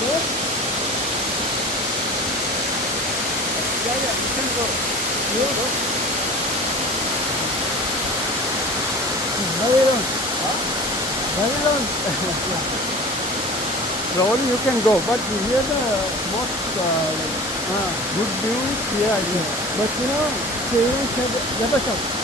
go? Yeah, yeah, you can go. You Yeah. can go. Very long. Huh? Very long. So only you can go, but Here the most uh, good view is here, I think. But you know, Sri Lanka never stop.